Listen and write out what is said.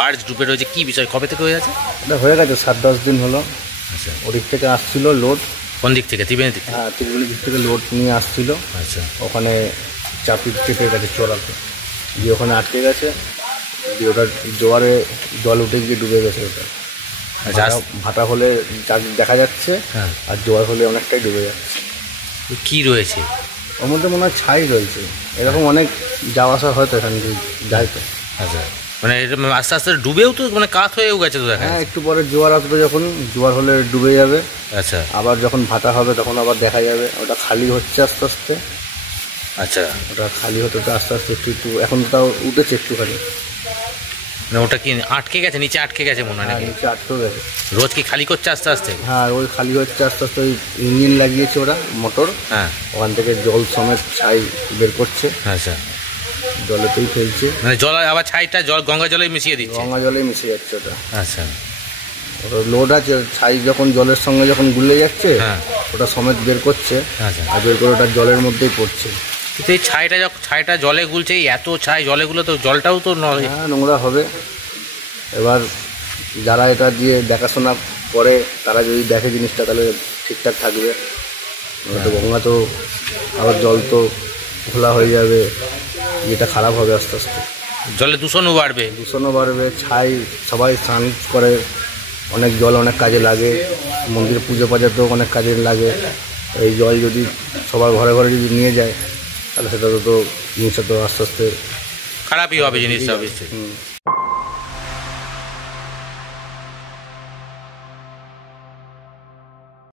Barge ডুবে রয়েছে, কি বিষয়, কবে থেকে হয়ে আছে? এটা হয়ে গেছে 7-10 দিন হলো। আচ্ছা, ওদিক থেকে আসছিল লোড। কোন দিক থেকে? ত্রিবেণী দিক থেকে? হ্যাঁ, ত্রিবেণী দিক থেকে লোড নিয়ে আসছিল। আচ্ছা, ওখানে চেপে গেছে চড়াতে, দিয়ে ওখানে আটকে গেছে, দিয়ে ওটা জোয়ারে জল উঠে গিয়ে ডুবে গেছে ওটা। আচ্ছা, ভাটা হলে দেখা যাচ্ছে, হ্যাঁ, আর জোয়ার হলে অনেকটাই ডুবে যাচ্ছে। কি রয়েছে ওর মধ্যে মনে হয় ছাই রয়েছে, এরকম অনেক যাওয়া আসা হয়তো এখান থেকে যায় তো। আচ্ছা, মানে এটা আস্তে আস্তে ডুবেও তো মানে কাত হয়েও গেছে তো দেখা হ্যাঁ, যাচ্ছে। একটু পরে জোয়ার আসবে, যখন জোয়ার হলে ডুবে যাবে। আচ্ছা, আবার যখন ভাটা হবে তখন আবার দেখা যাবে ওটা খালি হচ্ছে আস্তে আস্তে। আচ্ছা, ওটা খালি হতে হতে আস্তে আস্তে একটু এখন তাও উঠেছে একটুখানি। মানে ওটা কি আটকে গেছে, নিচে আটকে গেছে মনে হয় হ্যাঁ, নাকি? নিচে আটকেও গেছে। রোজ কি খালি করছে আস্তে আস্তে? হ্যাঁ, ওই খালি হচ্ছে আস্তে আস্তে। ওই ইঞ্জিন লাগিয়েছে ওরা, মোটর, হ্যাঁ, ওখান থেকে জল সমেত ছাই বের করছে, আচ্ছা, জলেতেই ফেলছে। মানে জল আবার ছাইটা জল গঙ্গা জলে মিশিয়ে দিচ্ছে? গঙ্গা জলেই মিশে যাচ্ছে ওটা। আচ্ছা, ওটা লোড আছে, ছাই যখন জলের সঙ্গে যখন গুলে যাচ্ছে, হ্যাঁ, ওটা সমেত বের করছে, আচ্ছা। আর বের করে ওটা জলের মধ্যেই পড়ছে। কিন্তু এই ছাইটা জলে গুলছে, এই এত ছাই জলে গুলো তো জলটাও তো হ্যাঁ, নোংরা হবে। এবার যারা এটা দিয়ে দেখাশোনা করে তারা যদি দেখে জিনিসটা, তাহলে ঠিকঠাক থাকবে। তো গঙ্গা তো আবার জল তো ঘোলা হয়ে যাবে, যেটা খারাপ হবে আস্তে আস্তে। জলে দূষণও বাড়বে। দূষণও বাড়বে, ছাই সবাই স্নান করে, অনেক জল অনেক কাজে লাগে, মন্দিরে পুজো পাজাতেও অনেক কাজে লাগে। এই জল যদি সবার ঘরে ঘরে যদি নিয়ে যায়, তাহলে সেটা তো জিনিসটা তো আস্তে আস্তে খারাপই হবে জিনিসটা।